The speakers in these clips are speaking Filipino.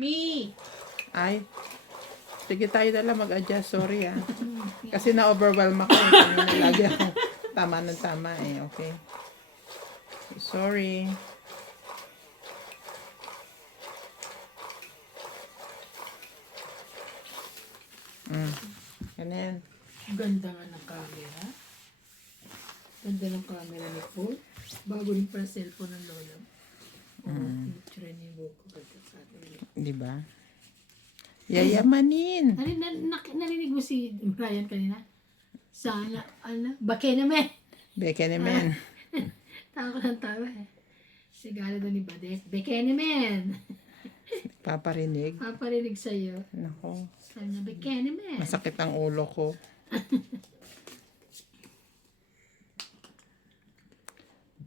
Me. Ay, sige tayo na lang mag-adjust. Sorry Kasi na-overwhelm ako. Kanina lagi ako tama ng tama Okay. Sorry. Ganyan. Ganda nga ng camera. Ganda ng camera ni Paul. Bago rin para cellphone ng lola. Picture ni Boko. Di ba? Yayamanin. Narinig mo si Brian kanina? Sana, bakit naman? Beke naman. Tawa ko ng tawa Sigala doon ni Badet. Bakit naman? Paparinig. Paparinig sa'yo. Nako. Sana, bakit naman? Masakit ang ulo ko.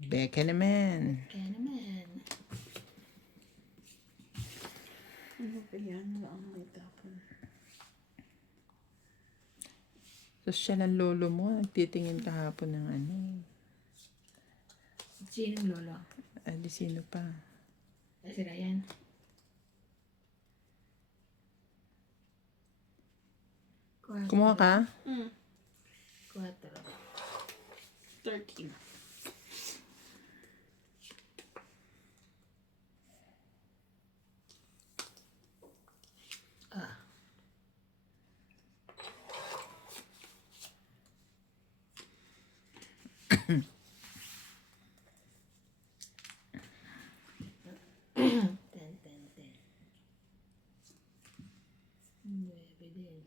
Beke naman. Bakit naman? Ano ba yan? Ang may tapon. Tapos siya ng lolo mo, nagtitingin kahapon ng ano. Sinong lolo? Di sino pa? Si Ryan. Kumuha ka? 4. 13. Ten. 9 din.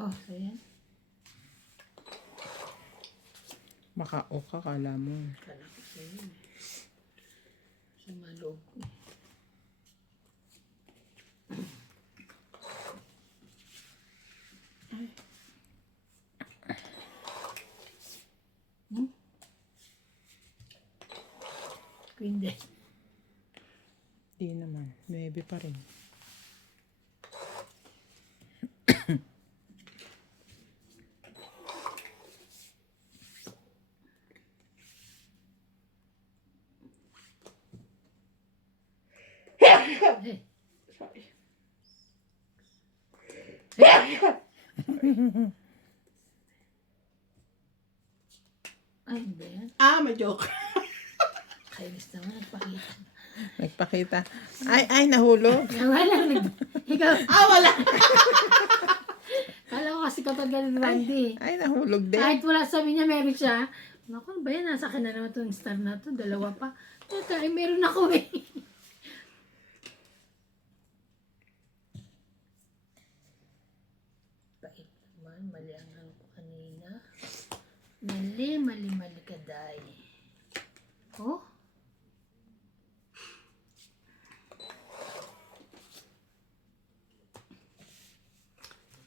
So yan. Maka-o ka, kala mo. Kala ko sa'yo Sa maloob ko Hindi. Di naman. 9 pa rin. Sorry. Ay, ba yan? Ma-joke. Kainis naman, nagpakita. Nagpakita. Ay, nahulog. Wala. Ikaw. Wala. Kala ko kasi kapag ganun, Randy. Ay, nahulog din. Kahit wala sabi niya, meron siya. Naku, ano ba yan? Nasa akin na naman itong star na ito. 2 pa. Teka, meron ako Bait naman. Mali ang ano ko kanina. Mali ka, day. Oh?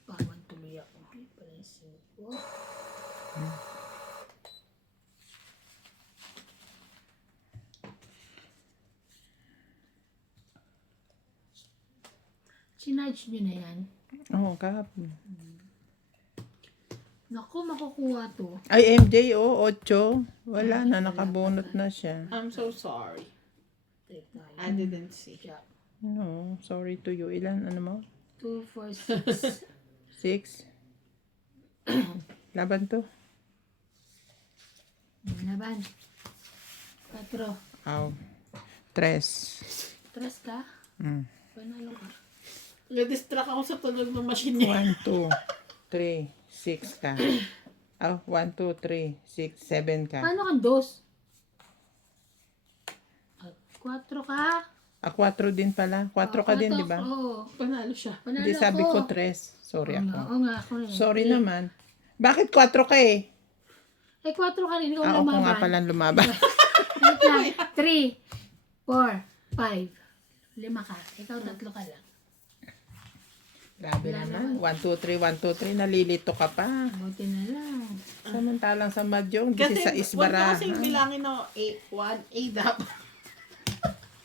Pawan tuloy ako. Pala yung singko. Sinarge nyo na yan. Oo, kahapon. Naku, makukuha to. Ay, MJ, 8. Wala na, nakabunot na siya. I'm so sorry. Take tayo. I didn't see. Siya. No, sorry to you. Ilan, ano mo? 2, 4, 6. 6? Laban to. Laban. 4. Aw. 3. 3 ka? Panalo ka. Na-distract ako sa tunog ng machine niya. 1, 2, 3, 6 ka. 1, 2, 3, 6, 7 ka. Paano kang 2? 4 ka? 4 din pala. 4 ka din, di ba? Oo. Panalo siya. Panalo Hindi, sabi ako. ko 3. Sorry ako. Oo nga, ako rin. Sorry naman. Bakit 4 ka eh? 4 ka rin. Ikaw Ako lumaban. nga pala lumaban. Wait lang. 3, 4, 5. 5 ka. Ikaw 3 ka lang. Grabe Wala naman. 1, 2, 3, 1, 2, 3. Nalilito ka pa. Buti na lang. Samantalang sa Madyong, Kasi 16 huwag na barahan. kasing bilangin ako 1, 8 dapat.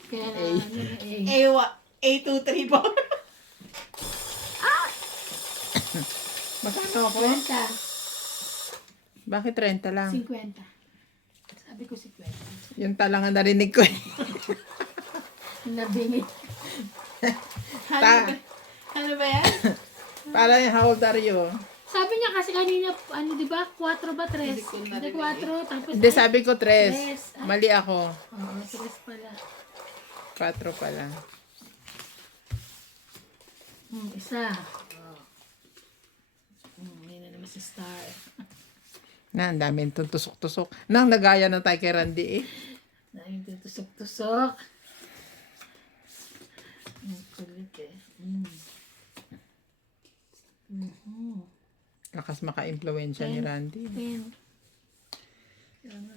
Kaya na, A. ano na A. A234. Magkano ako? 50. Bakit 30 lang? 50. Sabi ko 50. Yung talang ang narinig ko eh. Nabingit. Ano ba yan? Para yung how old are you? Sabi niya kasi kanina, ano di ba? 4 ba? 3? Hindi ko Hindi, narinig 4. Tapos, Hindi, sabi ko 3. Tres. Mali ako. Oo, 3 pala. 4 pala. Isa. Oh. Yun na naman si Star. Na, ang dami itong tusok-tusok. Nang nagaya na tayo kay Randy eh. Dahil din tusok-tusok. Ang kulit eh. Lakas maka-impluensya ni Randy. Pen. Kaya nga.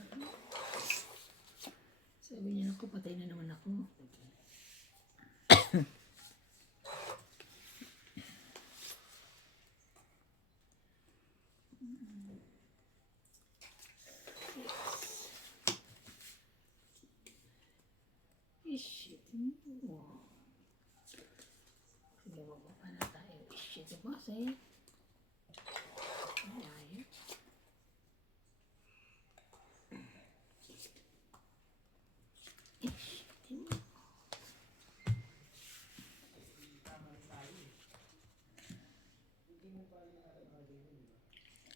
Sabi niya, ako, patay na naman ako. Shit mo. Sige, mababa na tayo. Shit mo, sa'yo. Ay,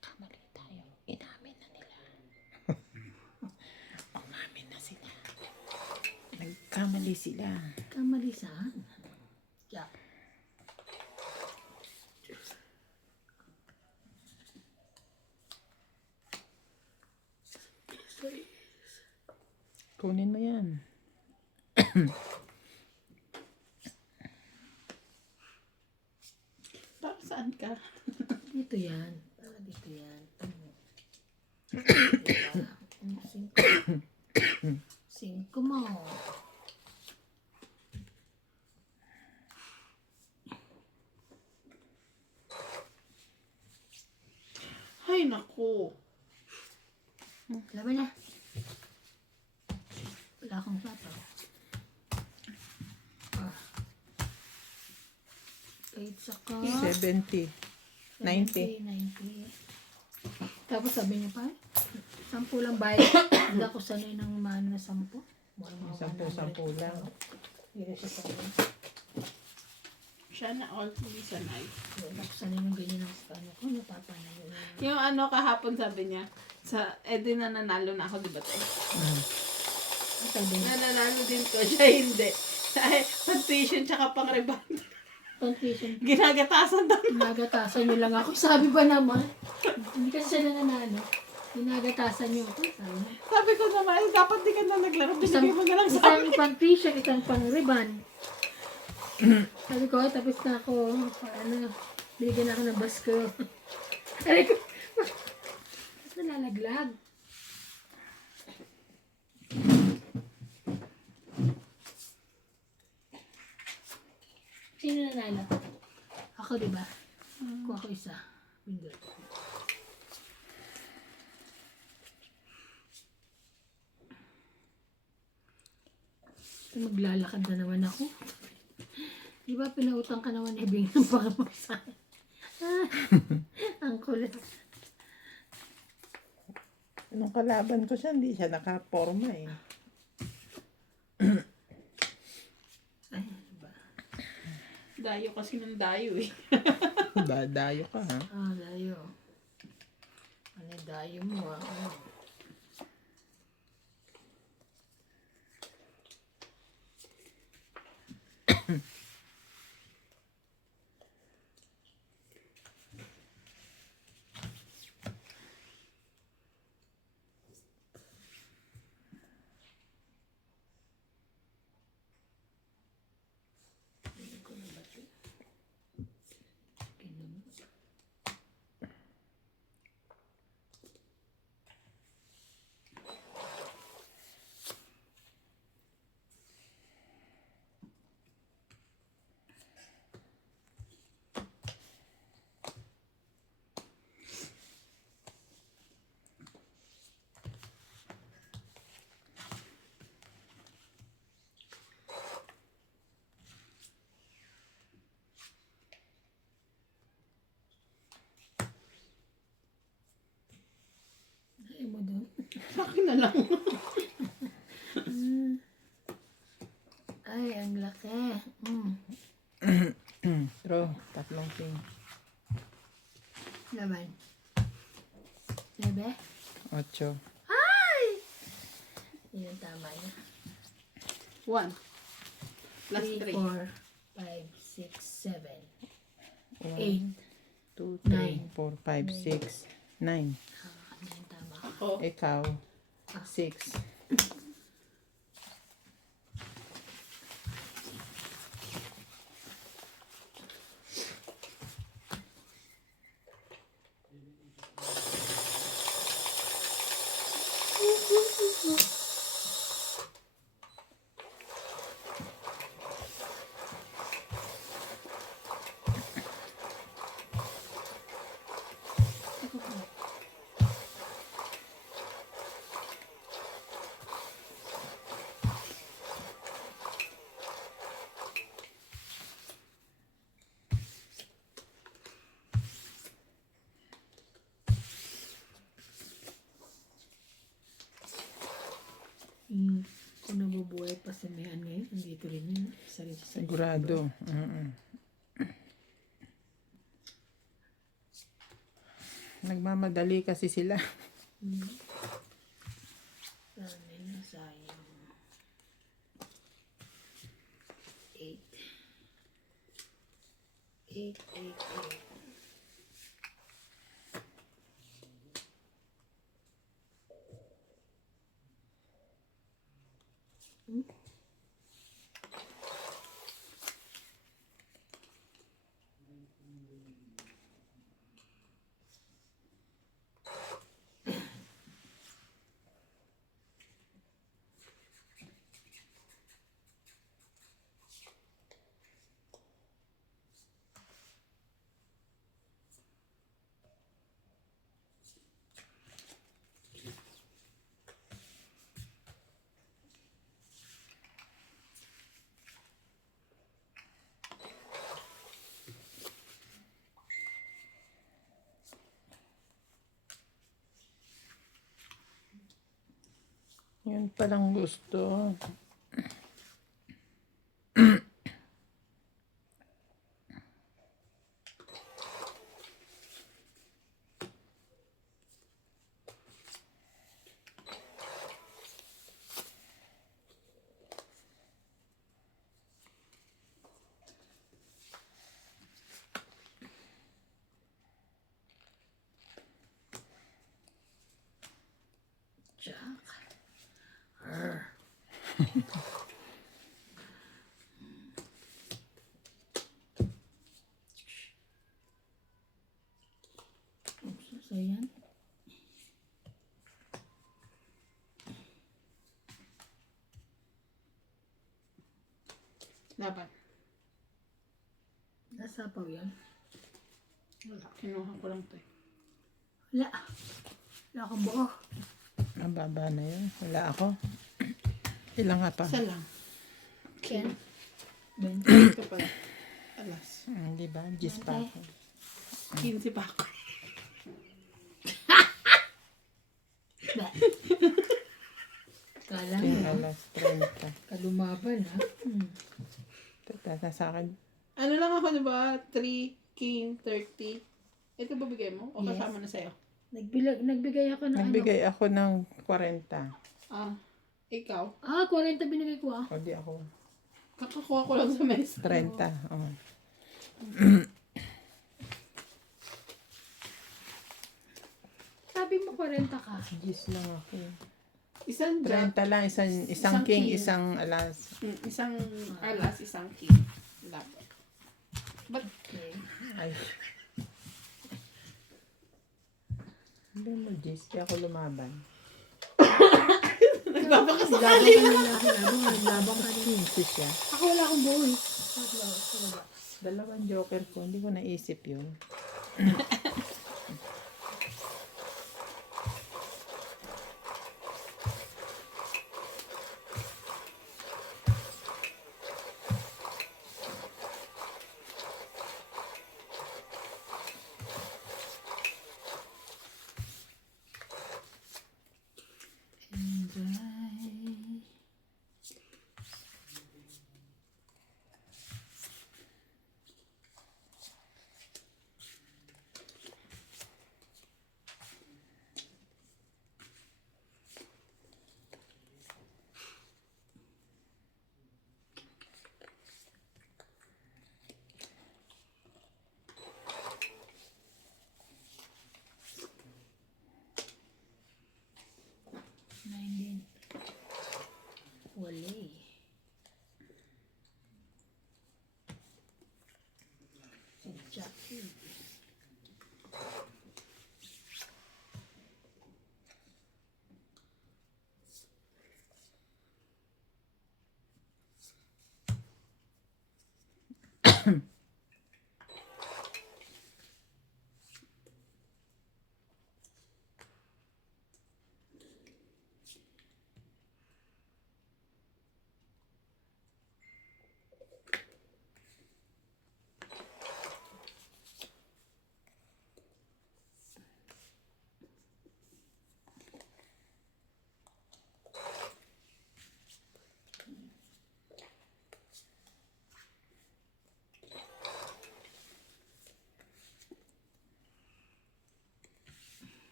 Kamali tayo. Inamin na nila. Umamin na sila. Nagkamali sila. kamali saan? Yeah. Kunin mo yan. Para saan ka? Dito yan. Dito yan. Diba? 5. 5 mo. Ay, naku. Laban na. Wala akong sapaw. Kahit saka 70. 90. 90. Tapos sabi niya pa, 10 lang bayad. Hindi ako sanay ng maano na 10. Walang mga 10 lang. Hindi siya sanay. Siya na all hindi sanay. Wala ako sanay ng ganyan ang ano ko. Napapanay yun. Yung ano kahapon sabi niya, di na nanalo na ako, di ba tayo? Ang sabi niya, Nananalo din ko, siya hindi. Ay, pag-tuition tsaka pang-rebound. confusion. Ginagatasan daw. Ginagatasan niyo lang ako. Sabi ba naman? Hindi kasi siya nananalo. Ginagatasan niyo ako. Sabi niya. Sabi ko naman, dapat di ka na naglaro. Binigay mo na lang sa akin. Isang pang t-shirt, isang pang ribbon. Sabi ko, "Ay, tapos na ako. Ano, bigyan ako ng basko." Sabi ko, tapos nalalaglag. Sino nanalo? Ako, di ba? Kuha ko isa. Pindot. Maglalakad na naman ako. Di ba pinautang ka naman ibig ng pangamaksan? Ang kulit. Nung kalaban ko siya, hindi siya nakaporma eh. Ay, ano ba? Dayo kasi ng dayo eh. Dadayo ka ha. Ah, dayo. Ano yung dayo mo ah? Ano? Lagay mo doon. Sa akin na lang. Ay, ang laki. Throw, tatlong king. Naman. Bebe? 8. Ay! Yun, tama na. 1. Plus 3, 3. 4, 5, 6, 7, 1, 8. 2, 3, 9. 4, 5, 6, 9. Yan, tama. Ako. Ikaw, 6. Kung nabubuhay pa si Mayan ngayon, nandito rin yun. Isa rin siya sa Sigurado. Nagmamadali kasi sila. Dami na, sayang. 8. 8, 8, 8. Yun palang gusto. Jack. So, yan. Dapat. Nasapaw yan. Wala. Kinuha ko lang to eh. Wala. Wala akong buo. Ang baba na yun. Wala ako. Ilang nga pa? Isa lang. Ken. Ben. Ito pala. Alas. Di ba? Gis pa ako. 15 pa ako. Ba. Kala King mo. alas 30. Kalumaban, ha? Tata sa akin. Ano lang ako, diba? 3, king, 30. Ito ba bigay mo? O Yes. kasama na sa'yo? Nagbigay ako ng Nagbigay ako ng 40. Ah, ikaw? 40 binigay ko, ah. O di ako. Kakakuha ko lang sa mesa. 30. Oh. Sabi mo 40 ka. Gis lang ako. Isang jack. 30 lang. Isang Isang king, king. isang alas. Isang alas, isang king. Dapat. But, Okay. Ay. Hindi mo, Gis. Di ako lumaban. nagbabakasakali. Naglabang ka rin. 15 siya. Ako wala akong buo, eh. Sa baba. Dalawang joker ko. Hindi ko naisip yun. wali. Si Jackie.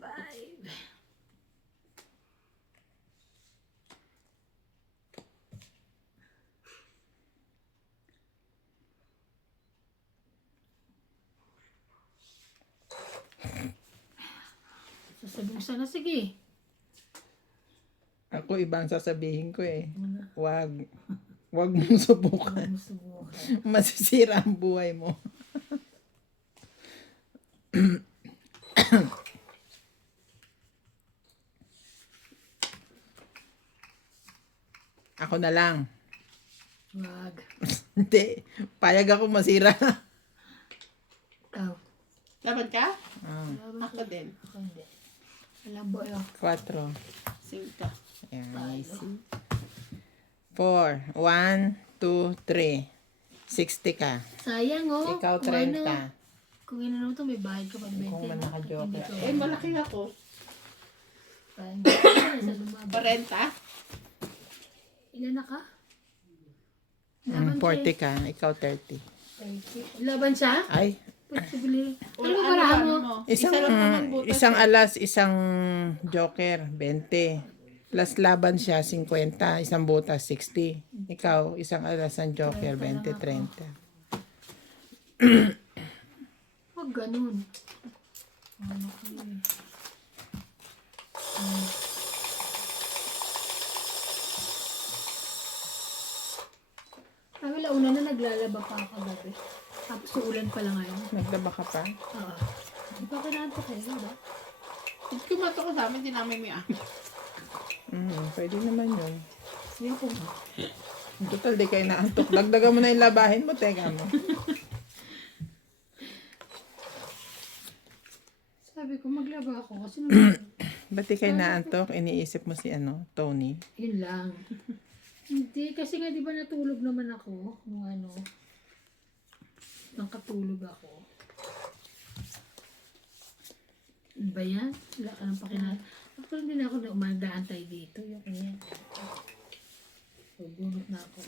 Five. Sasabihin ko sana, sige. Ako ibang sasabihin ko eh. Ano? Wag. Wag mong subukan. Ano subukan? Masisira ang buhay mo. Ako na lang. Wag. Hindi. Payag ako masira. Ikaw. Dapat ka? Ah, Ako din. Ako hindi. Alam mo yun. 4. 5. Ayan, easy. 4. 1, 2, 3. 60 ka. Sayang oh. Ikaw Kung 30. ano, kung ano to, may bayad ka pa 20. Kung man no? naka-joker. Hindi ko- Eh, malaki ako. Sayang. Sa lumabas. 40? Ilan na ka? 40 ka. Ikaw 30. 30. Laban siya? Ay, Possibly. Ano Wala, ba parahan mo? isang, Isa lang naman butas isang eh. alas, isang joker, 20. Plus laban siya, 50. Isang butas, 60. Ikaw, isang alas, ang joker, 20, 30. Huwag ganun. Ano ko yun? Kami launa na naglalaba pa ako gabi. Tapos uulan pala ngayon. Naglaba ka pa? Oo. Di ba kailangan kayo, ba? Hindi kumato ko sa amin, di namin may amin. Pwede naman yun. Hindi ko. Total, di kayo naantok. Dagdagan mo na yung labahin mo, teka mo. Sabi ko, maglaba ako kasi naman, Ba't di kayo naantok? Iniisip mo si Tony? yun lang. Hindi, kasi nga di ba natulog naman ako nung ano, nakatulog ako. Ano ba yan? Wala ka nang pakinan. Actually, hindi na ako na umagaantay dito. Yung kanya. Bubunot na ako.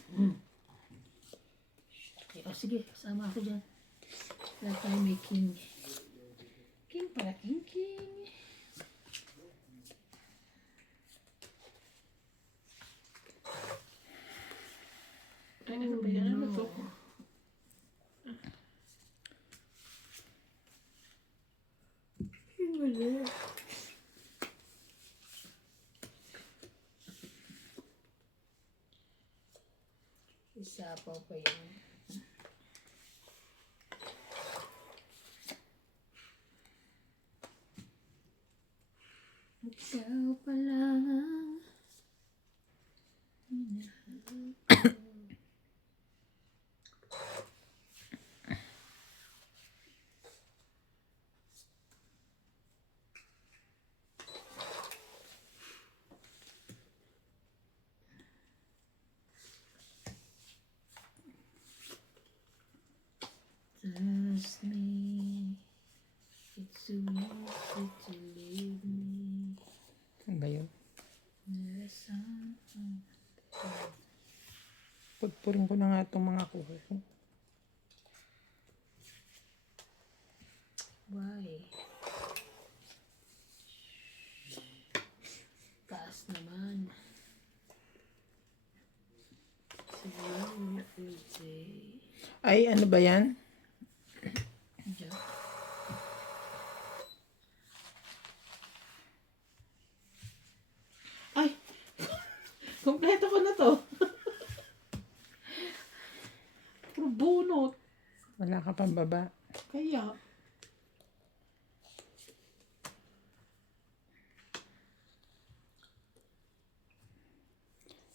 Okay, o sige, sama ako dyan. Lahat tayo may king. King para king. Ay, nakabayan na to. Wala. Isapaw pa yun. Ikaw pa lang ang trust me. It's so easy to leave me. Ano ba yun? Listen. Pagpurin ko na nga itong mga kuko ko. Why? Taas naman. Siguro. Lucy. Ay, ano ba yan? Diyan. Ay! Kompleto ko na to. Puro bunot. Wala ka pang baba. Kaya.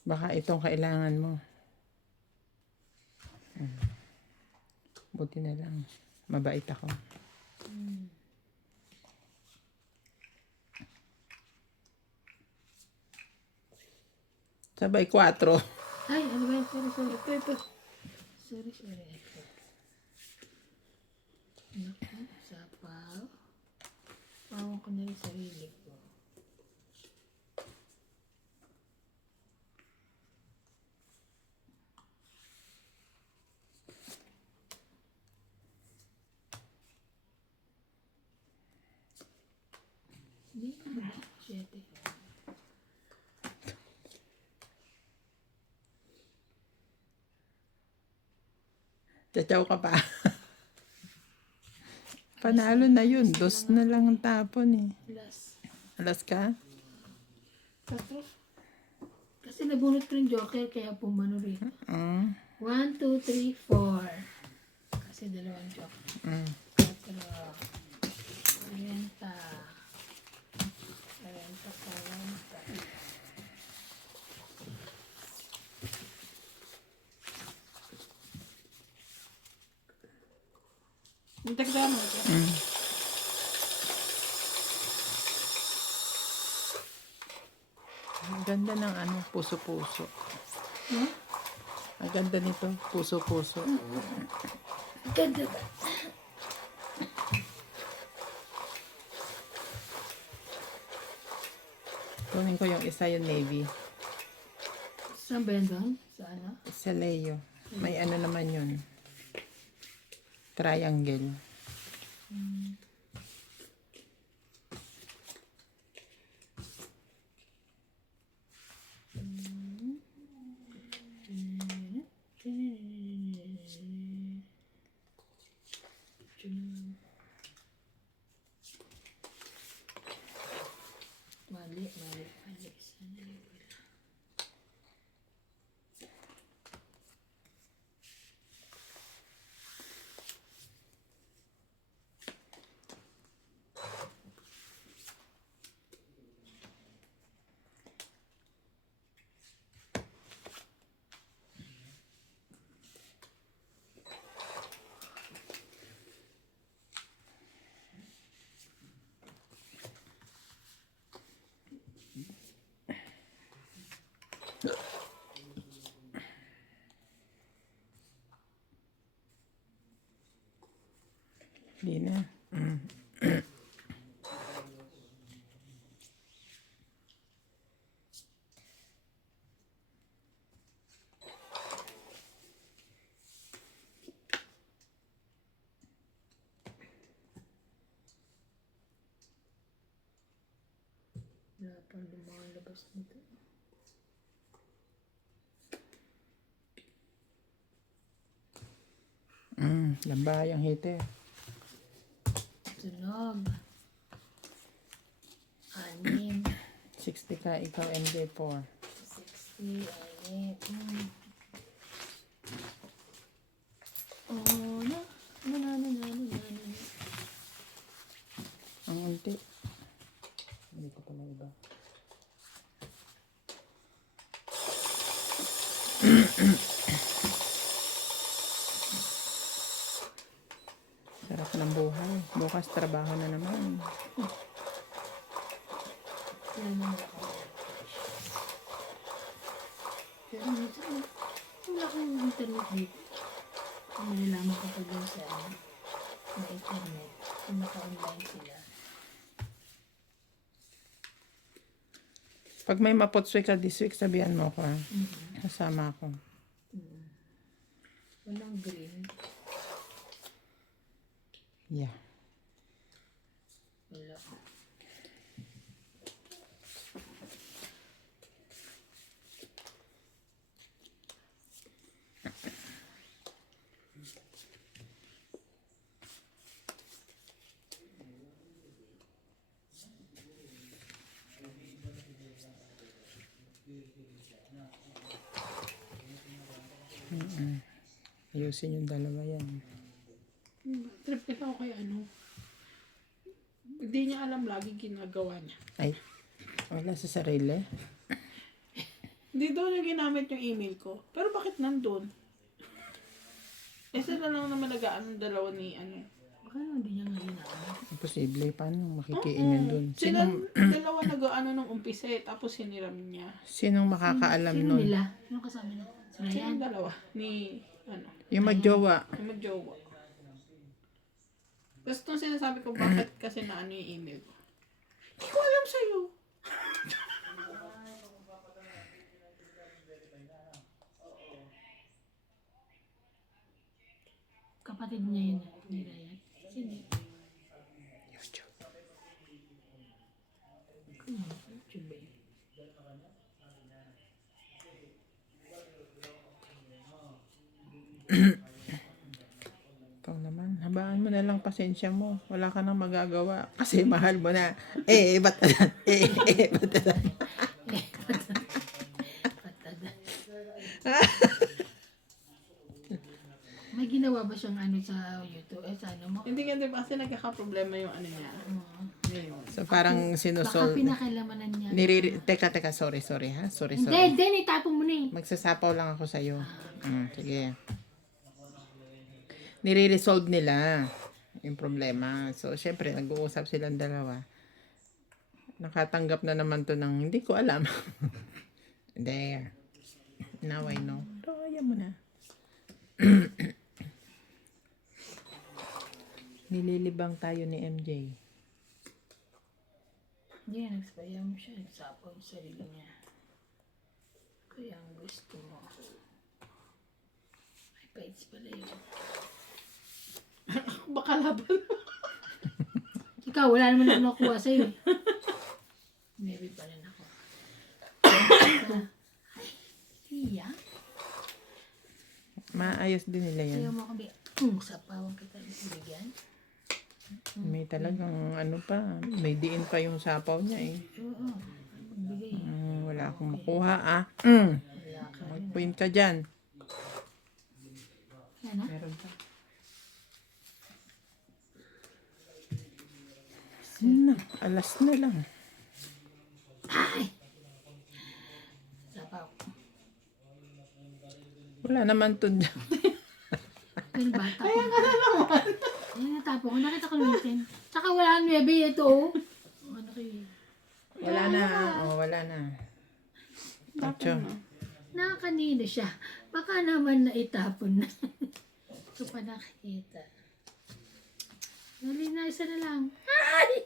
Baka itong kailangan mo. Buti na lang. Mabait ako. Sabay 4. Ay, ano ba yan? Sorry. Ito. Sorry. Ito. Naku, sapaw. Pawang ko na rin sarili ko. Hindi, 7. Tsachaw ka pa. Panalo na yun. 2 na lang ang tapon eh. Last. Alas ka? 4. Kasi nabunot ko yung joker, kaya pumano rin. 1, 2, 3, 4. Kasi dalawang joker. 4. 40. 40. Nagdagdagan mo. Ang ganda ng ano, puso-puso. Huh? Ang ganda nito, puso-puso. Ganda ba? Kunin ko yung isa, yung navy. Saan ba yan doon? Sa ano? Sa Leo. May ano naman yun. Triangle. Mali. Sandali pala. Di na. Wala pang lumalabas nito. Lamba yung heater. Tunog. 6. 60 ka, ikaw MD4. 60. Oh, na. Ang unti. Hindi ko pala iba. Sarap ng buhay. Bukas trabaho na naman. Yan na ako. Pero minsan, wala akong internet dito. Ang malalaman ko pag yun sa may internet. Kung naka-online sila. Pag may mapotswe ka this week, sabihan mo ko. Kasama ako. Walang green. Yeah. Wala. Ayusin yung dalawa yan. Trip nila ako kay ano. Hindi niya alam lagi ginagawa niya. Ay, wala sa sarili. Hindi daw niya ginamit yung email ko. Pero bakit nandun? Sila lang naman nagaan ng dalawa ni ano. Baka naman di niya nga hinahanap. Imposible. Paano makikiin yun dun? Sila Sinong, dalawa nag-ano nung umpisa tapos hiniram niya. sinong makakaalam Sino nun? nila? Sino kasama nila? Si Sila Ryan? dalawa ni ano. Yung magjowa. Yung mag-jowa. Tapos nung sinasabi ko bakit kasi na ano yung email ko. Hindi ko alam sa'yo. Kapatid niya yun. Ni Ryan. Sino? YouTube. YouTube ba yun? Ikaw naman, habaan mo na lang pasensya mo. Wala ka nang magagawa. Kasi mahal mo na. Ba't ba't Patada. May ginawa ba siyang ano sa YouTube? Sa ano mo? Hindi nga diba kasi nagkaka-problema yung ano niya. Oo. Ngayon. So parang Baka sinusol. pinakilamanan niya. Teka, sorry ha. Sorry. Hindi, itapon mo na eh. Magsasapaw lang ako sa'yo. Sige. Nire-resolve nila yung problema. So, syempre, nag-uusap silang dalawa. Nakatanggap na naman to ng, hindi ko alam. There. Now I know. So, ayan mo na. Nililibang tayo ni MJ. Hindi, nagspaya mo siya. Nagsapaw yung sarili niya. Kaya ang gusto mo. May page pala yun. Baka laban. Ikaw, wala naman ako nakuha sa'yo eh. Maybe pa rin ako. Iya? Maayos din nila yan. Ayaw mo ako sapawan kita bibigyan. May talagang ano pa, may diin pa yung sapaw niya eh. Oo. Magbigay. Wala akong makuha ah. Wala ka. Mag-point ka dyan. Yan ha? Meron pa. Alas na lang. Sapaw. Wala naman to dyan. Pero bata ko. Ayan, natapo ko. Nakita ko naman. Tsaka wala ang 9 ito oh. Ano kayo? Wala na. Wala na. Ocho. Nakakanina siya. Baka naman naitapon na. Ito pa nakita. Dali na, isa na lang. Ay!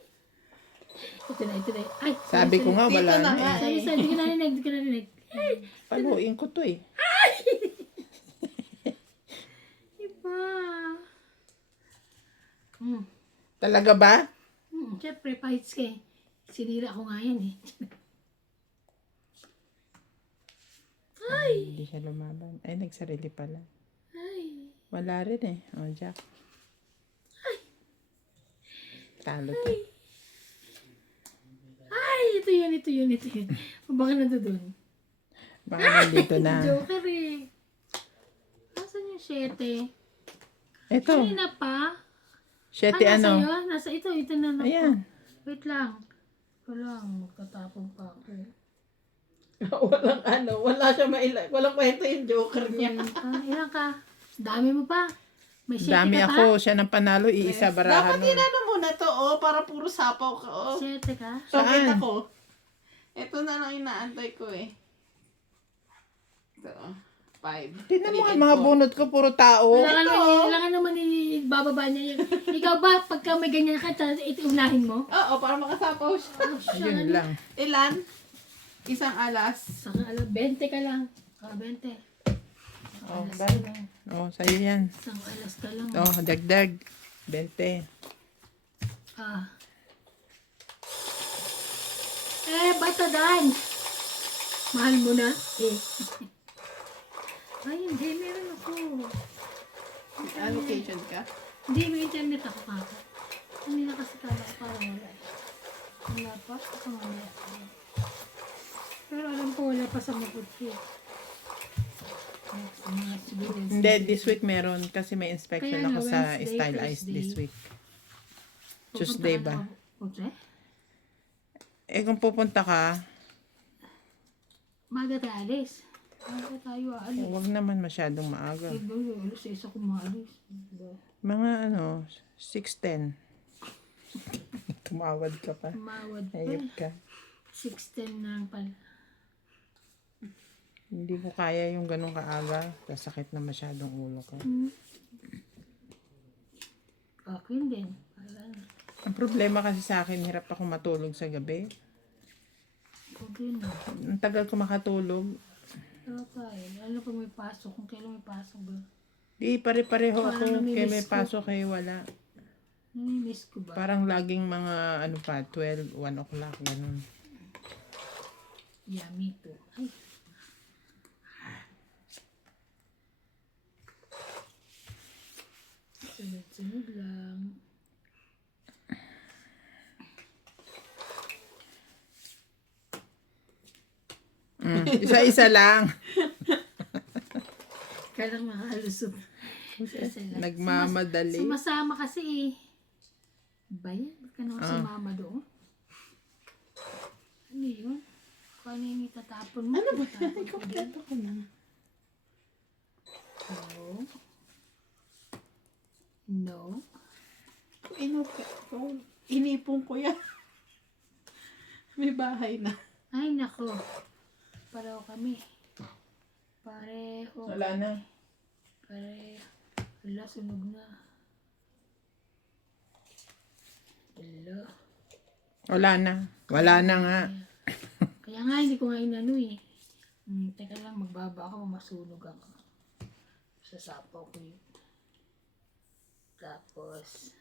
Ito na. Ay! Sabi ko nga wala na eh. Sorry, di ka narinig. Ay! Paluin ko to eh. Iba. Talaga ba? Siyempre, fights ka eh. Sinira ko nga yan eh. Hindi siya lumaban. Ay, nagsarili pala. Ay! Wala rin eh. Jack. Talo to. Ay! Ito yun. Baka nando dun. Baka nandito na. Joker eh. Nasaan yung 7? Ito. Kanina pa? Siyete Nasa ano? iyo? Nasa ito na ako. Ayan. Wait lang. Magtatapong pa ako eh. Wala siya walang kwenta yung joker niya. Ilan ka? Dami mo pa. May 7 Dami ka ako. Siya ng panalo. Iisa barahan Dapat nun. inano muna to, para puro sapaw ka, pa? 7 ka? So, Saan? kita ko. Ito na lang inaantay ko eh. Ito, 5. Tignan mo nga mga bunot ko. Puro tao. Kailangan naman ibababa niya yun. Ikaw ba, pagka may ganyan ka, ito unahin mo? Oo, para makasapaw siya. Ayun lang. Ilan? Isang alas. Saka 20 ka lang. 20. Sa'yo yan. Isang alas ka lang. Dagdag. 20. Batadan! Mahal mo na? Ay, hindi. Meron ako. Allocation ka? Hindi, may internet ako kaka. Hindi na kasi kala ko parang wala. Wala pa? Ako wala. Pero alam ko wala pa sa mabot ko. Mga Siguro Hindi, this week meron kasi may inspection Kaya ako nga, sa Wednesday, Style Eyes Thursday. this week. Pupunta Tuesday ka ba? na- Okay. Eh kung pupunta ka, Maga tayo alis. Maga tayo aalis. huwag naman masyadong maaga. Eh, doon, alas 6 ako maalis. Diba? Mga 6:10. Tumawad ka pa. Tumawad pa. Ayop ka. 6:10 na lang pala. Hindi ko kaya yung ganong kaaga. Kasakit na masyadong ulo ko. Akin din. Wala na. Ang problema kasi sa akin, hirap ako matulog sa gabi. Ako din. Ang tagal ko makatulog. Okay. Lalo pag may pasok. Kung kailan may pasok ba? Di pare-pareho Parang ako. Kaya may namimiss ko. pasok kayo wala. Namimiss ko ba? Parang laging mga 12, 1 o'clock, ganun. Yeah, me too. Ay. Sunod-sunod lang. Isa-isa lang. Kailang makalusot. Isa lang. Nagmamadali. Sumasama kasi eh. Ba yan? Ba't ka naman sumama doon? Ano yun? Kung ano yung itatapon mo? Ano ba? itatapon ko doon. Kompleto ko na. No. No. Inipon ko yan. May bahay na. Ay, nako. Pareho kami. Pareho. Wala na. Pareho. Wala, sunog na. Wala. Wala na. Wala na nga. Kaya nga, hindi ko nga inano eh. Teka lang, magbaba ako, masunog ako. Sasapaw ko yun. Tapos,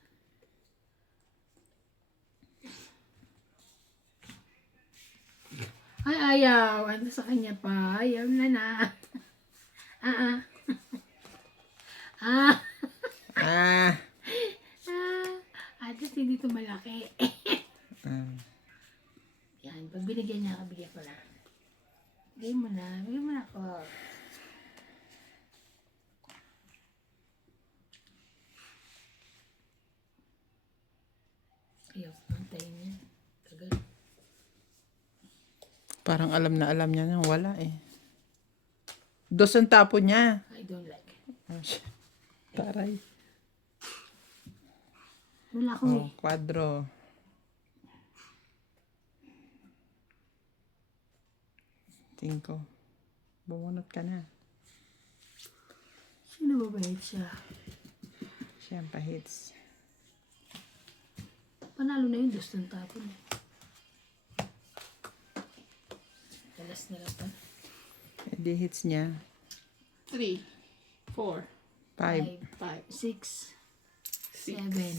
ay, ayaw. Ano sa kanya pa? Ayaw na na. Ah. Ah. Ah. At least hindi ito malaki. Ah. Yan, pag binigyan niya, bigyan ko na. Bigyan mo na. Bigyan mo na ako. Ayaw, antayin niya. Tagal. Parang alam niya na wala eh. Dos ang tapo niya. I don't like it. Oh, shit. Taray. Wala ko Oh, eh. kwadro. Cinco. Bumunot ka na. Sino mabait siya? Siyempre hits. Panalo na yun, dos ng tapon. Alas na lang pa. Hindi hits niya. 3, 4, 5. 5, 6, 6, 7,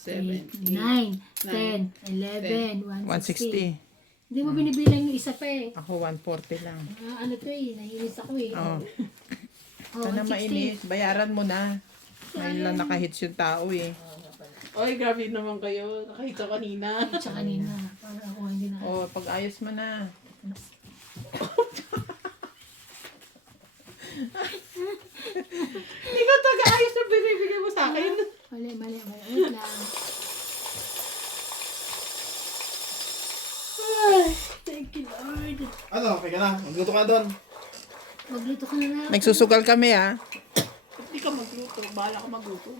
7, 8, 9, 10, 11, 160. 160. Hindi mo binibilang yung isa pa eh. Ako 140 lang. Ano to eh, nahinis ako eh. Oh. Oh, Sana 160. mainis. Bayaran mo na. Ngayon lang nakahits yung tao eh. Oo nga pala. Oy, grabe naman kayo. Nakita kanina. Tsaka kanina, para ako hindi na. Oh, pag-ayos mo na. Hindi ko taga-ayos na binibigay mo sa akin. Mali. Wait lang. Ay, thank you Lord. Ano, okay ka na? Magluto ka na doon. Magluto ka na lang. Nagsusugal kami ah. Hindi ka magluto. Bahala ka magluto.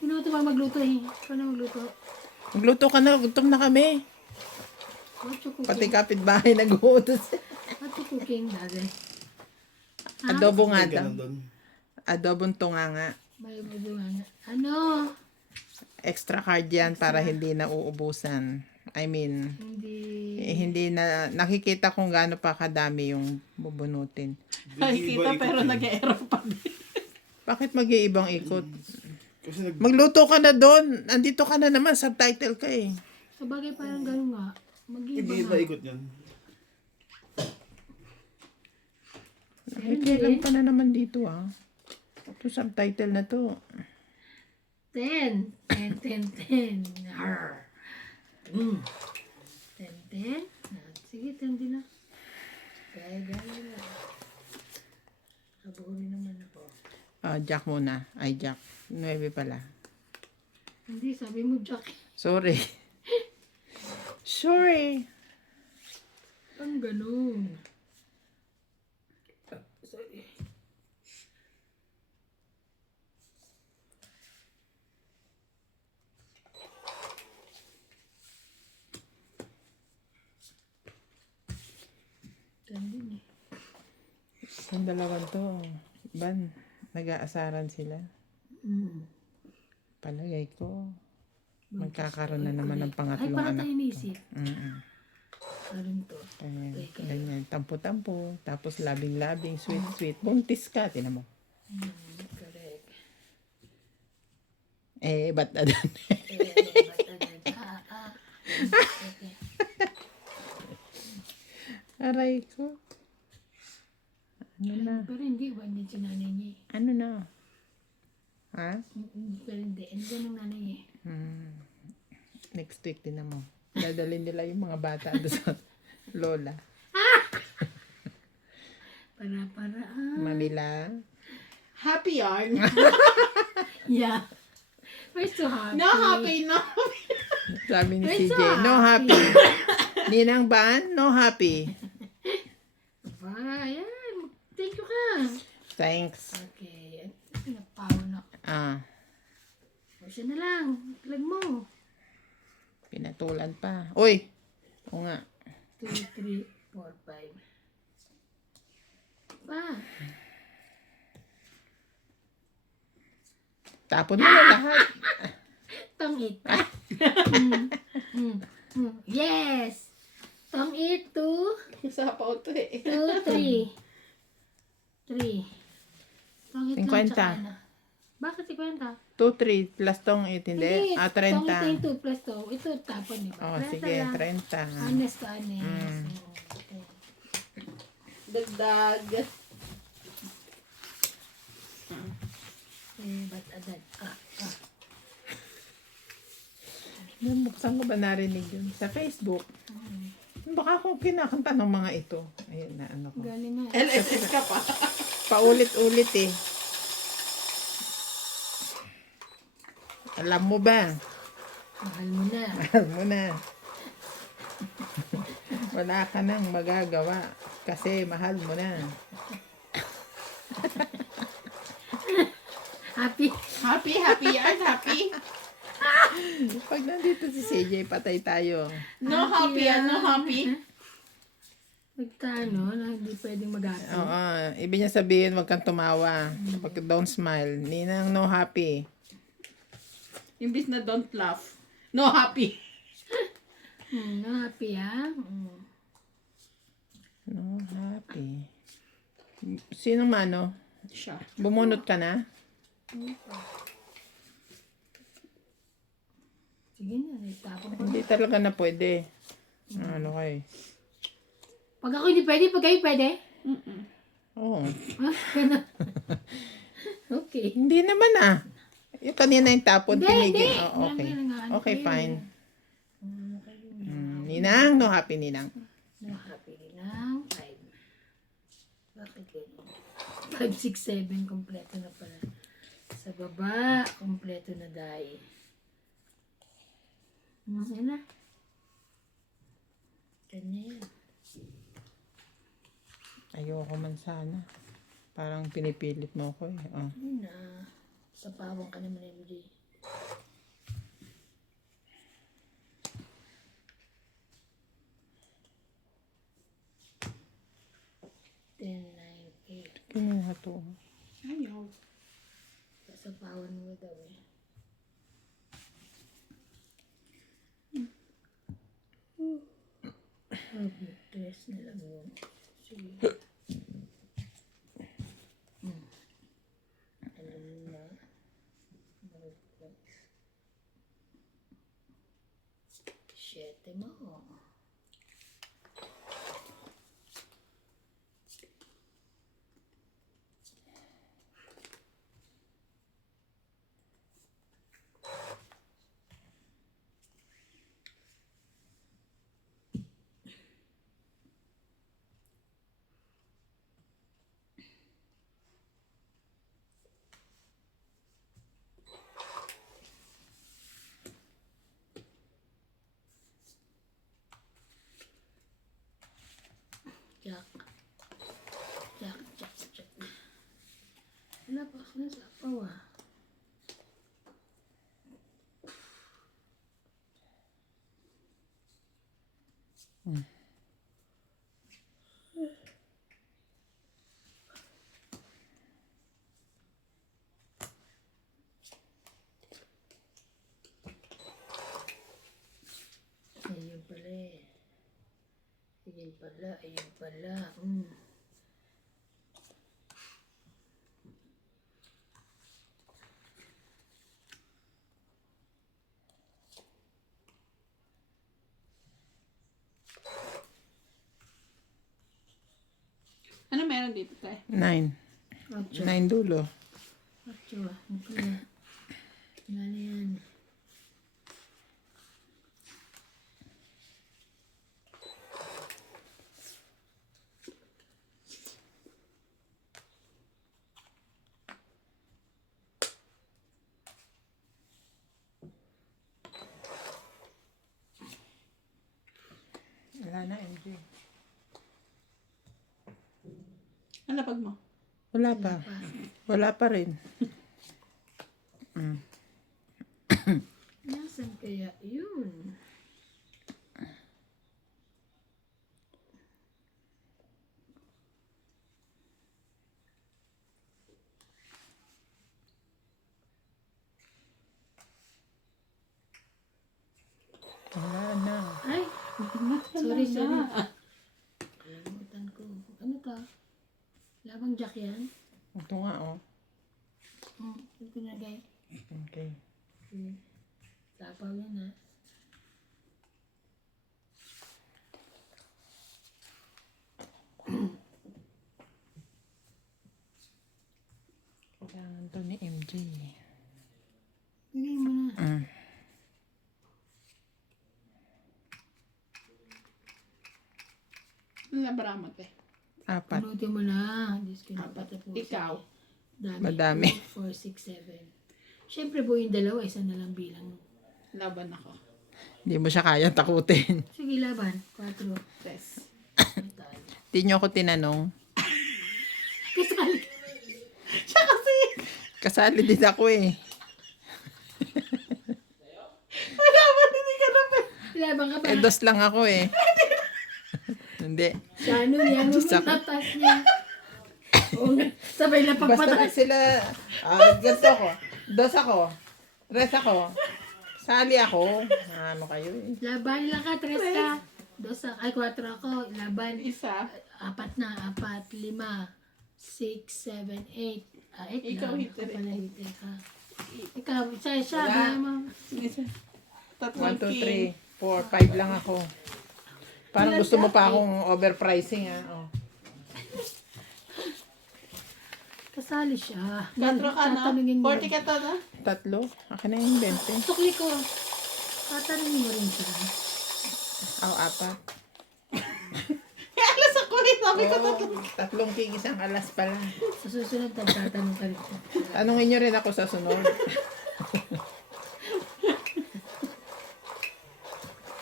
Pinuto pa magluto eh. Ikaw na magluto. Magluto ka na. Gutom na kami. What you cooking? Pati kapitbahay nag-uutos. What you cooking, daddy? Adobo nga May daw. ganun doon. Adobong tunga nga. May nga. Ano? Extra card yan para hindi na uubusan. I mean, Hindi. hindi na nakikita kung gaano pa kadami yung bubunutin. Nakikita pero nag-e-error pa din. Bakit mag-iibang ikot? Kasi Magluto ka na doon. Andito ka na naman. Subtitle ka eh. Sa bagay parang gano'n nga. Mag-iba hindi nga. ba ikot yan? Nakikilang ka na naman dito ah. Ito subtitle na to. 10. Arr. 10. Sige, 10 din na. Gaya na. Kabuhin naman ako. Jack muna. Ay, Jack. 9 pala. Hindi, sabi mo Jack. Sorry. Sorry. Ang ganun. Sorry. Ganun eh. Yung dalawang to, ban, nag-aasaran sila. Mm. Palagay ko, magkakaroon na naman ng Ay, pangatlong para anak. tayo inisip. Mm-mm. Karoon to. Ayan, Okay. ganyan, tampo-tampo, tapos labing-labing, sweet-sweet. Buntis ka, tinan mo. Correct. Ba't na doon? Okay. Aray ko. Ano na? Pero hindi, iba din si nanay niya eh. Ano na? Ha? Pero hindi, hindi ng nanay niya eh. Next week din mo. Dadalhin nila yung mga bata doon sa lola. Para. Manila. Happy yarn. Yeah. We're so happy. No happy, no. Sabi ni We're so CJ, no happy. Ninang Ban, no happy. Ayan. Thank you ka. Thanks. Okay. Pinapaw na. O siya na lang. Lag mo. Pinatulan pa. Uy! Oo nga. 2, 3, 4, 5. Pa. Tapon mo na lahat. Tong-it. Yes. Tong-it. 2, Usapaw to eh. 2, 3. 3. Tong-it lang 50. tsaka na. Bakit 50? 2, 3 plus tong 8, hindi? Tong-it 30. yung 2 plus 2. Ito tapon, di ba? Oh, 30 sige, lang. 30. Honest to honest. Okay. Dagdag. Ba't agad? Buksan ko ba narinig yun? Sa Facebook. Baka kung kinakanta ng mga ito. Ayun na, ano ko. Galing nga. LSS ka pa. Paulit-ulit eh. Alam mo ba? Mahal mo na. Alam mo na. Wala ka nang magagawa. Kasi mahal mo na. Happy. Happy yarn, happy. Pag nandito si CJ, patay tayo. No happy yan, no happy. Nagtano na hindi pwedeng mag-happy. Oo. Ibig niya sabihin, wag kang tumawa. Pag don't smile. Ninang no happy. Imbis na don't laugh. No happy. No happy ha? No happy. Sino mano? Siya. Bumunot ka na? Sige na, itapon ko. Hindi talaga na pwede. Ano kayo? Pag ako hindi pwede, pag kayo pwede? Oo. Ah, ganun. Okay. Hindi naman ah. Yung kanina yung tapon, Hindi, tinigil. hindi. Oh, okay. Wala nga, ano Okay, kayo. fine. Ninang, no happy ninang. No happy lang. 5. Bakit ganun? 5, 6, 7, kompleto na pala. Sa baba, kompleto na dahil. Yan na. Ganyan. Ayoko man sana. Parang pinipilit mo ko eh. Oh. Yun na. Sa pawang ka naman, MJ. Ten, 9, 8. Kinuha to. Ayaw. Sa pawan mo daw eh. Dress na lang yun. Sige. Alam na. Siyete mo. Nasa apaw ah. Ayun pala eh. Ayun pala, ayun pala. Ano meron dito, te? 9. Ocho. 9 dulo. Ocho ah. Ano pala? Wala na yan. Wala na, MJ. Ano pag mo? Wala pa. Wala pa rin. Nasaan kaya yun? Wala na. Ay! Sorry. Kalimutan ko. Ano to? Labang jack yan? Ito nga, oh. Ito pinagay. Okay. Tapaw yan ah. Kailangan to ni MJ. Bigay mo na. Ano nabarama, te? 4. Pinutin mo na. Diyos ko na patapusin. Ikaw? Dami. Madami. 4, 6, 7. Siyempre po yung dalawa, isa na lang bilang. Laban ako. Hindi mo siya kaya takutin. Sige, laban. 4. Tres. Hindi niyo ako tinanong. Kasali. Siya kasi! Kasali din ako eh. Laban, hindi ka na pa. Laban ka pa. Dos lang ako eh. Hindi. Siya ano niya, Diyos ako. matatas niya. Oo nga, sabay na Basta pagpatas. sila, ganito ako. Dos ako. Tres ako. Sali ako. Ano kayo eh. Laban lang ka, 3 ka. 2 ay 4 ako. Laban. Isa. 4 na, 4, 5, 6, 7, 8. 8 Ikaw, lang. hitter eh. Pala hitter ka. Ikaw, siya, Wala. bigyan mo. Isa. 1, Tatlong 2, king. 3, 4, 5 lang ako. Parang gusto mo pa akong overpricing ah. Oh. Kasali siya. Katro ka na? Tatanungin mo 40 rin. ka to na? 3. Akin na yung 20. Sukli ko. Tatanungin mo rin siya. Ako 4. Kaya alas ako eh. Sabi ko tatlo. 3 king, isang alas pala. Sa susunod, tatanong ka rin siya. Tanungin nyo rin ako sa sunod.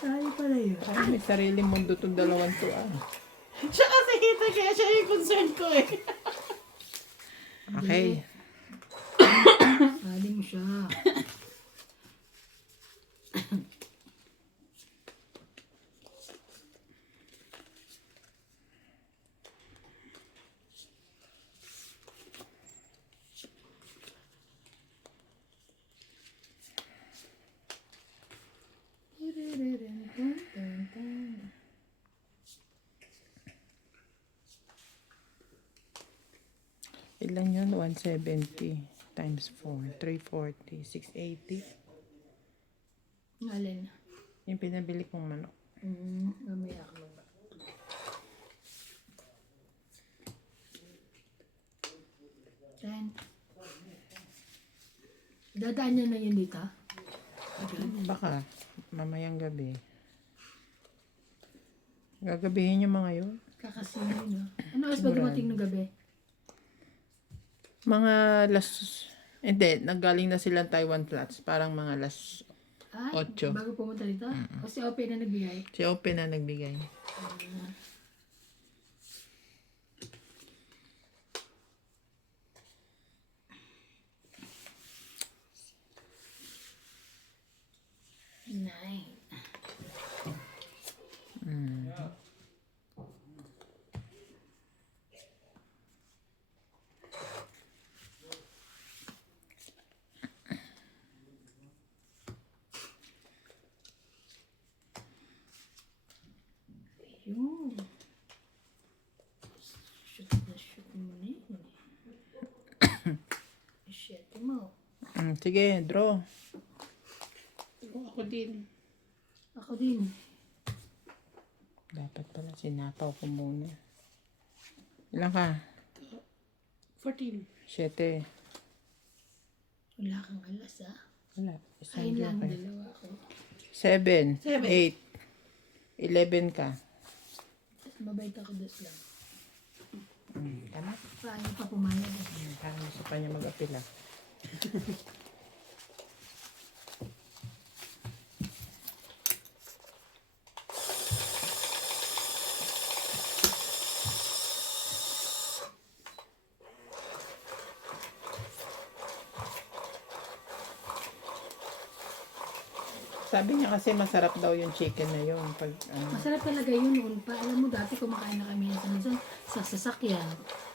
Sali pala yun. Ay, may sariling mundo tong dalawang to ah. Siya kasi hita kaya siya yung concern ko eh. Okay. Sali mo siya. Ilan yun? 170 times 4. 340. 680. Alin. Yung pinabili kong manok. Mamaya ako mag Ten. Dadaan niya na yun dito? Baka mamayang gabi. Gagabihin yung mga yun. Kakasino yun. Ano oras ba dumating ng gabi? Mga hindi, naggaling na silang Taiwan Flats. Parang mga Ay, 8. bago pumunta dito? O si Ope na nagbigay? Si Open na nagbigay. Yun. Shoot na shoot mo na yun. Shit mo. Sige, draw. Ako din. Ako din. Dapat pala sinapaw ko muna. Ilan ka? 14. 7. Wala kang alas ah. Wala. Isang Ayun lang, joker. dalawa ako. 7. 7. 8. 11 ka. Mabait ako dos lang. Tama? Paano pa pumayag eh. Parang gusto pa niya mag-apila. Sabi niya kasi masarap daw yung chicken na yun. Pag, Masarap talaga yun noon pa. Alam mo, dati kumakain na kami minsan sa sasakyan.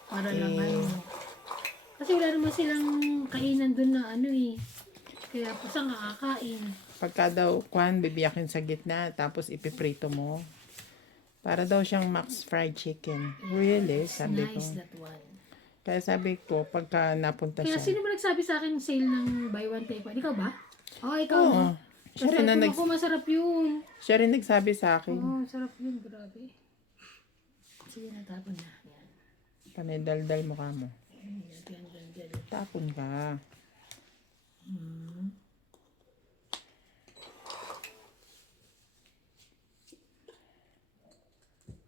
Para lang Kasi wala naman silang kainan dun na ano eh. Kaya pa saan kakain. pagka daw, kwan, bibiyakin sa gitna, tapos ipiprito mo. Para daw siyang Max Fried Chicken. Really? Sabi ko. Nice that one. Kaya sabi ko, pagka napunta Kaya siya. sino ba nagsabi sa akin sale ng buy one take one? Ikaw ba? Oo, ikaw. Oo. no? Siya Kasi rin, na ako masarap yun. siya rin nagsabi sa akin. Oo, sarap yun. Grabe. Sige, natapon na. Yan. Panidaldal mukha mo. Yan. Tapon ka.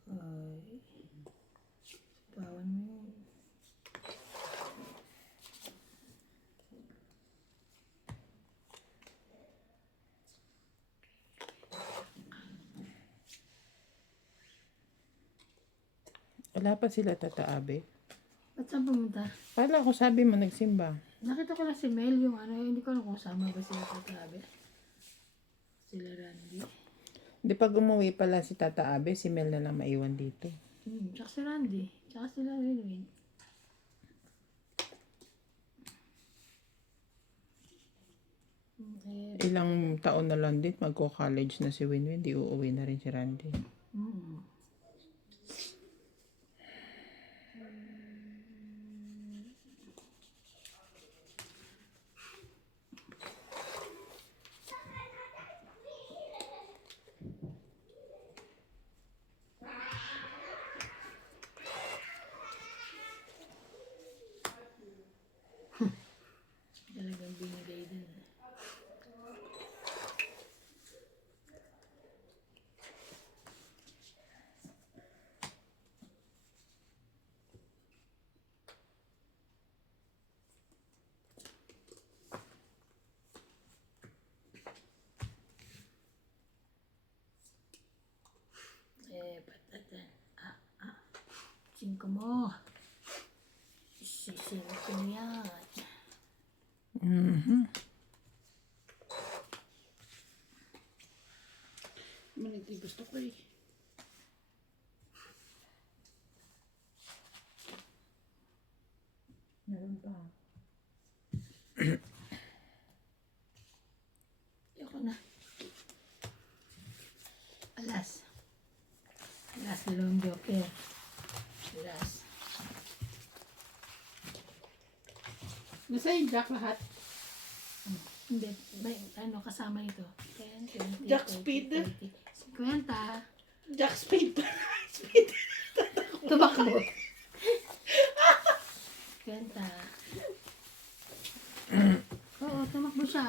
Ay. Bawan mo yun. Wala pa sila tataabe. Ba't saan pumunta? Kala ko sabi mo nagsimba. Nakita ko lang si Mel yung ano, hindi ko alam kung sama ba sila tatabi. Sila Randy. Di pag umuwi pala si Tata Abe, si Mel na lang maiwan dito. Tsaka si Randy. Tsaka sila Winwin. Ilang taon na lang din, magko-college na si Winwin, di uuwi na rin si Randy. Talagang binigay din. Patatan. Singko mo. Sisingko mo yan. Maniti gusto ko eh. Meron pa. Ayoko na. Alas. Alas, dalawang joker. Alas. Nasa yung jack lahat. Hindi, may ano kasama nito. 10, 20, Jack 30, speed. 40, 50. Jack speed pa. Speed. Tumakbo. 50. Oo, tumakbo siya.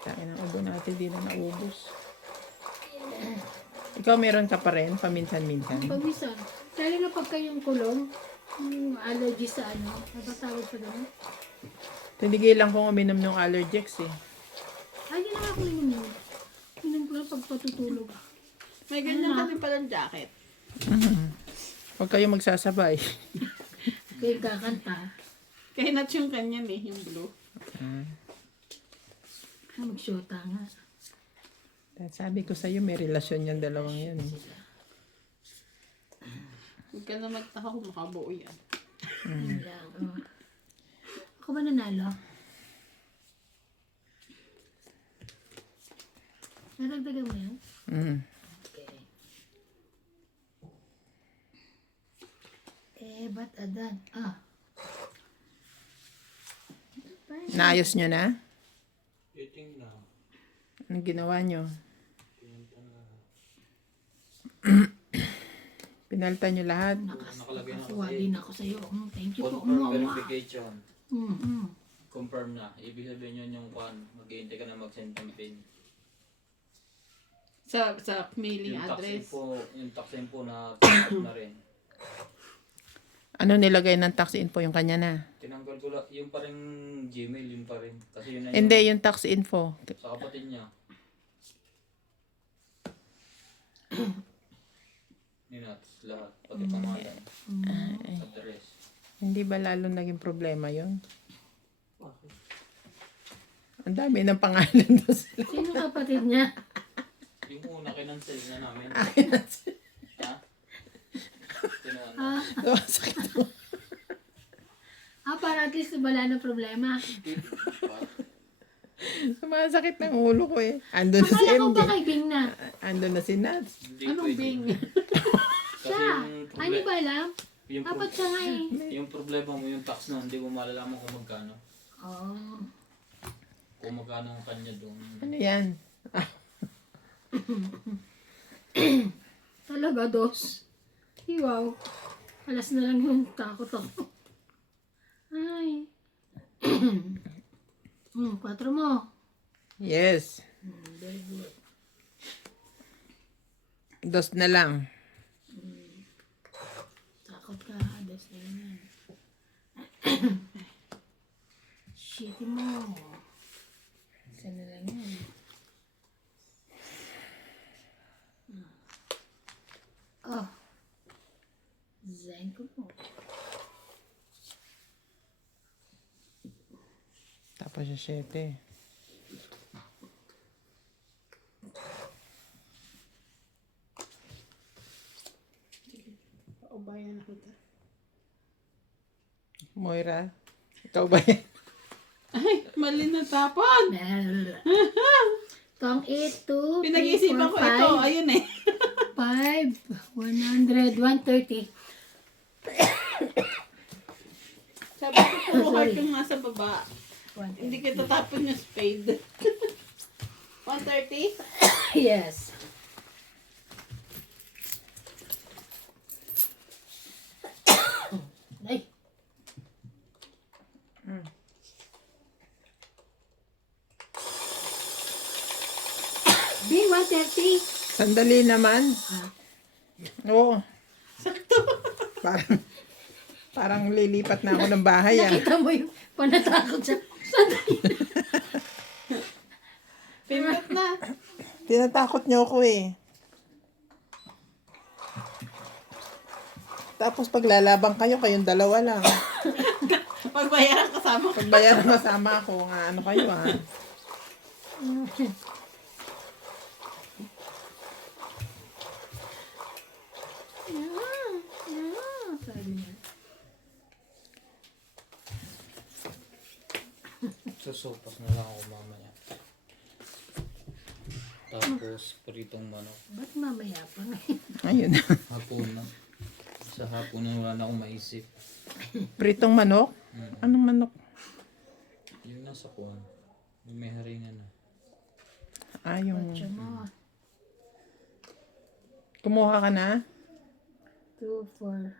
Tayo ng ubo natin, di na naubos. Ikaw meron ka pa rin, paminsan-minsan. Paminsan. Lalo na pagka yung kulong, yung allergy sa ano, napatawag sa doon. Tinigilan kong uminom ng Allergex eh. Ay, yun na nga ako inom. Inom ko lang pag patutulog. May ganyan kami palang jacket. Huwag kayo magsasabay. Kaya kakanta. Kaya not yung kanyan eh, yung blue. Mag-shota nga. Sabi ko sa'yo, may relasyon yung dalawang yan eh. Huwag ka na magtaka kung makabuo yan. Yun lang. Oh. Ako ba nanalo? Nadagdagan mo yan? Mm. Okay. Ba't adan? Naayos nyo na? Dating na. Anong ginawa nyo? Pinunta na. Pinalitan nyo lahat? Nakalagay na Nakasuwa kasi. din ako sa'yo. Thank you po. Confirm verification. Mm-hmm. Confirm na. Ibig sabihin yun yung kwan. Mag-iintay ka na mag-send ng pin. Sa mailing Yung tax address. info na tinanggap na rin. Ano nilagay ng tax info yung kanya na? Tinanggal ko lang. Yung pa rin Gmail, yun pa rin. Kasi yun na Hindi, yung tax info. sa kapatid niya. Ninats, lahat. Pati pangalan. Address. Hindi ba lalo naging problema yun? Ang dami ng pangalan doon sila. Sino kapatid niya? Yung una kinansel na namin. Ha? Tinuan. Sakit mo. Para at least wala na problema. Sumasakit ng ulo ko eh. Andun na si Akala ko MJ. ba kay Bing na? Andun na si Nats. Hindi Anong pwede. Bing? Kasi Siya. yung Ay, hindi ba alam? yung, Dapat siya nga eh. yung problema mo, yung tax na, hindi mo malalaman kung magkano. Oh. Kung magkano ang kanya doon. Ano yan? Talaga, dos. Wow. Alas na lang yung takot ako. Ay. 4 mo. Yes. Very good. Dos na lang. Takot ka, dos na yan. Shit mo. Isa na lang yan. Oh. Zain ko mo. Tapos siya 7. Paubayan na kita. Moira, ikaw ba yan? Ay, mali na tapon. Tong 8, 2, Pinag-iisipan ko ito. Ayun eh. 5, 100, 130. Sabi ko, puro heart yung nasa baba. 130. Hindi kita tapon yung spade. 130? Yes. Ay. B130. Sandali naman. Oo. Parang lilipat na ako ng bahay ah. Nakita mo yung panatakot siya. Pindot na. Tinatakot niyo ako eh. Tapos paglalabang kayo, kayong dalawa lang. Pagbayaran kasama ko. Pagbayaran masama ako, nga ano kayo ah. Sabi niya. Susupas na lang ako mamaya. Tapos, pritong manok. Ba't mamaya pa? Ayun. Hapon na. Sa hapon na wala na akong maisip. Pritong manok? Anong manok? Yung nasa kuwan. Yung may haringan na. Yung... Siya mo. Kumuha ka na? 2, 4.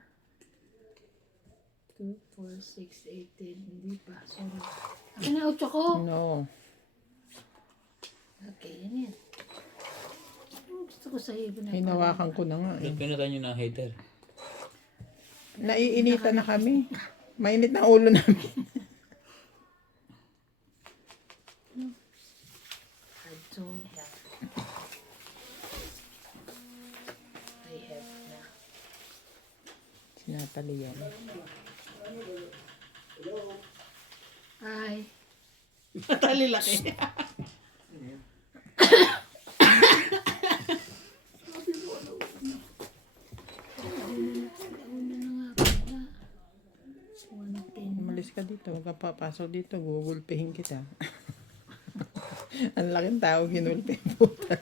2, 4, 6, 8, 10. Hindi pa. Sorry. Akin na 8 ko. No. Okay, yan yan. Gusto ko sa'yo. Hinawakan ko na nga eh. Ba't pinatay nyo na hater? Naiinitan na kami. Mainit na ulo namin. I don't have. I have na. Sinatali yan. Ay. Matali laki. Umalis ka dito. Huwag ka papasok dito. Gugulpihin kita. Ang laking tao ginulpihin puta.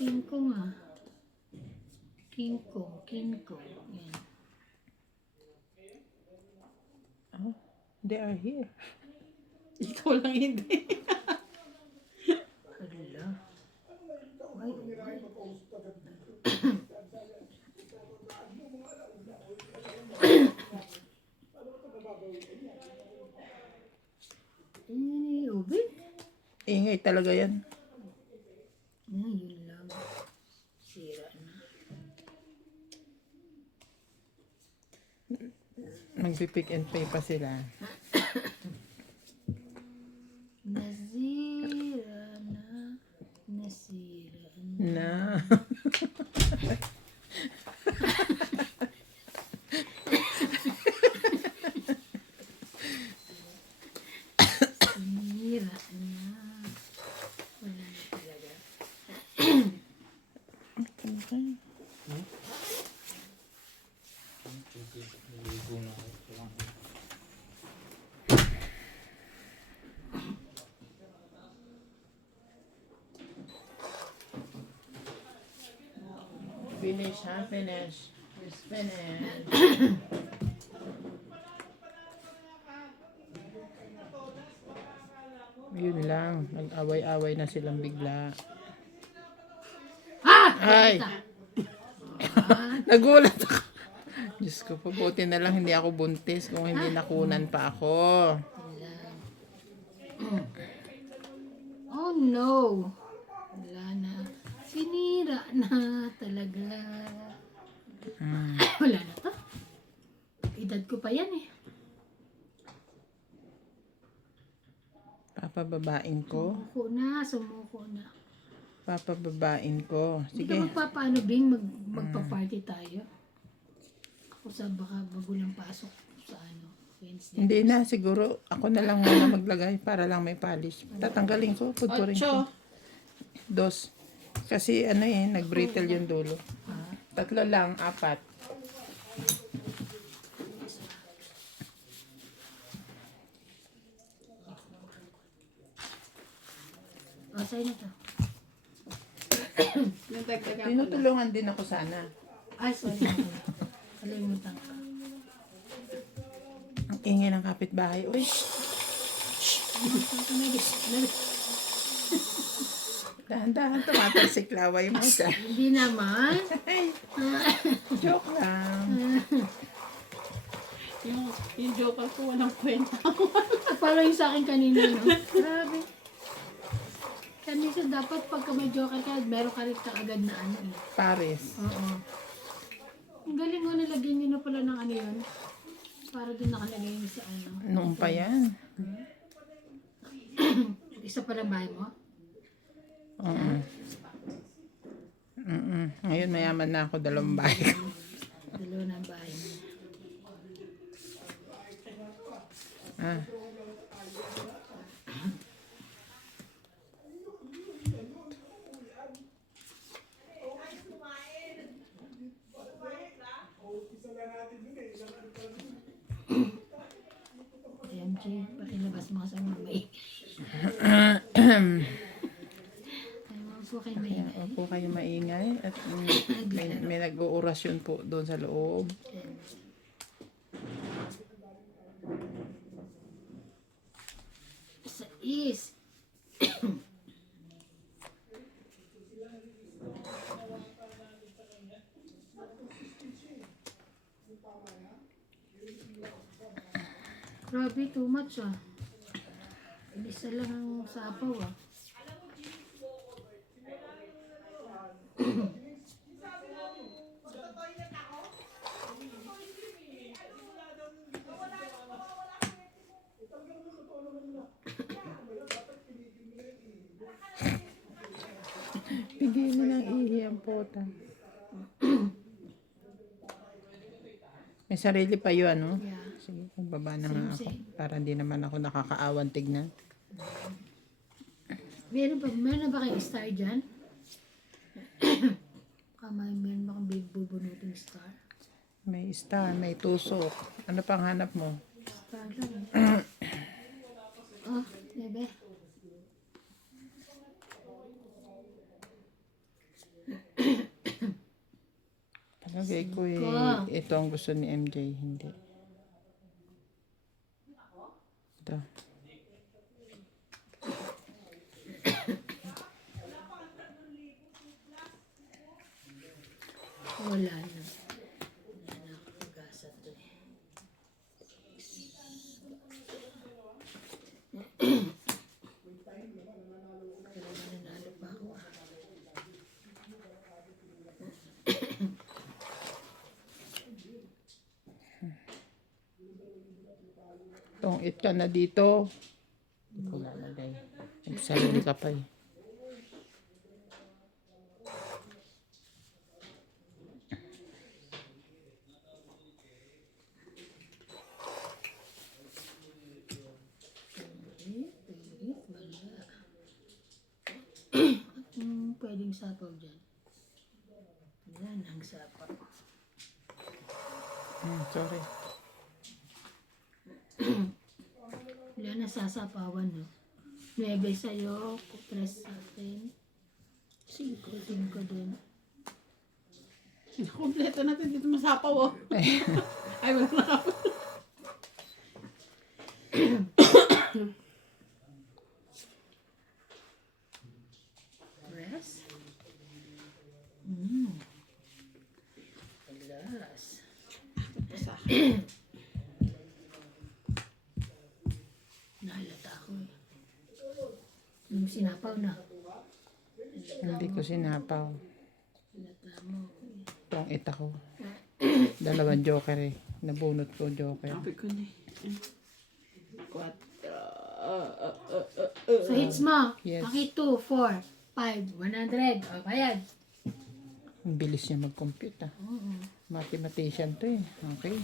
King Kong ah. King Kong. Yan. Oh, they are here. Ikaw lang hindi. Hala. Ay, ay. Ubin. Ingay talaga yan. Yun lang. Sira na. Magpipick and pay pa sila. Nasira na. Nasira na. Na. Nasira na. Wala na talaga. Okay. Naligo na ako. Finish, ha? Finish. It's finished. Yun lang. Nag-away-away na silang bigla. Ah! Ay! Ah, Nagulat ako. Diyos ko, pabuti na lang hindi ako buntis kung hindi nakunan pa ako. wala. Oh no. Wala na. Sinira na talaga. Wala na to. Edad ko pa yan eh. Papababain ko. Sumuko na. Papababain ko. Hindi ka Sige. magpapaano, Bing, magpa-party tayo. Ako sa baka bago lang pasok sa Wednesday. Hindi na, siguro ako na lang muna maglagay para lang may polish. Tatanggalin ko, pudpurin ko. 2. Kasi nag-brittle yung dulo. 3 lang, 4. O, sa'yo na to. Nagdagdagan ko lang. Tinutulungan din ako sana. Ay, sorry. Kalimutan ka. Ang ingay ng kapitbahay. Uy, dahan-dahan tumatalsik laway mo siya. Hindi naman. Joke lang. Yung joker ko walang kwenta. Parang yung sa akin kanina, no? Grabe. Kanisa dapat pagka may joker ka, meron ka rin kaagad na ano eh. Paris. Oo. Ang galing mo, nilagyan nyo na pala ng ano yun. Para din nakalagay yun sa ano. Noon pa yan. Isa pa lang bahay mo? Oo. Ngayon mayaman na ako, 2 bahay. Dalawa na ang bahay mo. Ah. MJ, pakilabas mo sa mga may. Huwag kayo may. Kaya opo kayo maingay at may nag-oorasyon po doon sa loob. Sa is. Grabe, too much ah. Isa lang ang sapaw ah. Pigilin ng ihi ang pota. May sarili pa yun, ano? Yeah. Sige, pagbaba na nga ako. Same. Para hindi naman ako nakakaawan tignan. Meron na ba kayong star dyan? Meron ba kang big bubunuting star? May star, may tusok. Ano pang hanap mo? Star lang. Oh, bebe. Lagay ko eh. Ito ang gusto ni MJ. Hindi. Ito. Wala na. Wala na ako pag-asa to eh. Pero nanalo pa ako. Tong it ka na dito. Hindi ko lalagay. Nagsarili ka pa eh. Pwedeng sapaw dyan. Wala nang sapaw. Sorry. Wala na sasapawan, no? 9 sa'yo, press sa akin. 5 din. Kompleto natin dito masapaw, oh. Ay, wala na ako. Press. Alas. Isa. Nahalata ako eh. Yung sinapaw na. Hindi ko sinapaw. Halata mo. Tong it ako. 2 joker eh. Nabunot ko joker. Sabi ko na eh. 4. Sa hits mo. Yes. Paki 2, 4, 5, 100. O, bayad. Ang bilis niya mag-compute ah. Oo. Mathematician to eh. Okay.